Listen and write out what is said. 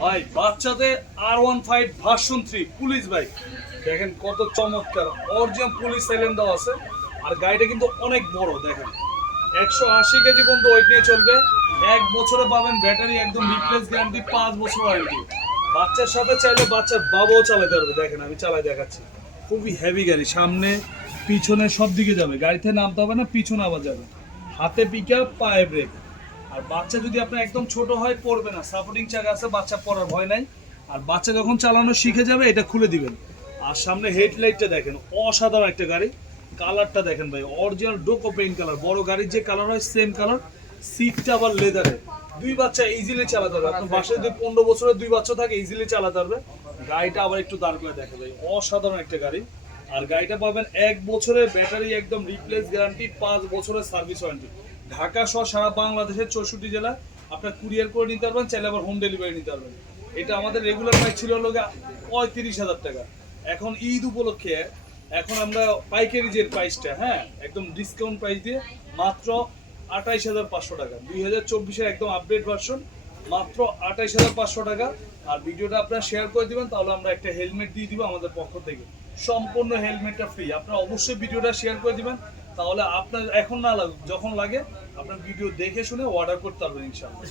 ভাই, বাচ্চাদের আর one five version three police bike দেখেন কত চমৎকার। অরিজিনাল পুলিশ সাইলেন্ট দেওয়া আছে, আর গাড়িটা কিন্তু অনেক বড়, দেখেন। একশো আশি কেজি পর্যন্ত ওয়েট নিয়ে চলবে। এক বছরে পাবেন ব্যাটারি একদম রিপ্লেস গ্যারান্টি পাঁচ বছর ওয়ারেন্টি বাচ্চার সাথে চাইলে বাচ্চার বাবাও চালাতে পারবে। দেখেন, আমি চালাই দেখাচ্ছি। খুবই হেভি গাড়ি, সামনে, পিছনে সব দিকে যাবে। গাড়িতে নামতে হবে না, পিছনে আবার যাবে। হাতে পিক পায়ে ব্রেক আর বাচ্চা যদি আপনার একদম ছোট হয়, পড়বে না। সাপোর্টিং চাকা আছে, বাচ্চা পড়ার ভয় নাই। আর বাচ্চা যখন চালানো শিখে যাবে, এটা খুলে দিবেন। আর সামনে হেডলাইটটা দেখেন, অসাধারণ একটা গাড়ি। কালারটা দেখেন ভাই অরিজিনাল ডোকো পেইন্ট কালার বড় গাড়ির যে কালার হয় সেম কালার সিটটা আবার লেদারে দুই বাচ্চা ইজিলি চালাতে পারবে। আপনার বাসায় যদি পনেরো বছরের দুই বাচ্চা থাকে ইজিলি চালাতে পারবে। গাড়িটা আবার একটু দাঁড় করে দেখে ভাই, অসাধারণ একটা গাড়ি। আর গাড়িটা পাবেন এক বছরের ব্যাটারি একদম রিপ্লেস গ্যারান্টি পাঁচ বছরের সার্ভিস ওয়ারেন্টি ঢাকা সহ সারা বাংলাদেশের চৌষট্টি জেলা আপনার কুরিয়ার করে নিতে পারবেন, চাইলে আবার হোম ডেলিভারি নিতে পারবেন। এটা আমাদের রেগুলার প্রাইস ছিল হলো পঁয়ত্রিশ হাজার টাকা। এখন ঈদ উপলক্ষে, এখন আমরা পাইকারি যে প্রাইসটা হ্যাঁ একদম ডিসকাউন্ট প্রাইস দিয়ে মাত্র আঠাইশ হাজার পাঁচশো টাকা। দুই হাজার চব্বিশের একদম আপডেট ভার্সন মাত্র আঠাইশ হাজার পাঁচশো টাকা। আর ভিডিওটা আপনারা শেয়ার করে দিবেন, তাহলে আমরা একটা হেলমেট দিয়ে দিব আমাদের পক্ষ থেকে। সম্পূর্ণ হেলমেটটা ফ্রি আপনারা অবশ্যই ভিডিওটা শেয়ার করে দিবেন। তাহলে আপনার এখন না লাগুক, যখন লাগে আপনার ভিডিও দেখে শুনে অর্ডার করতে পারবেন ইনশাআল্লাহ।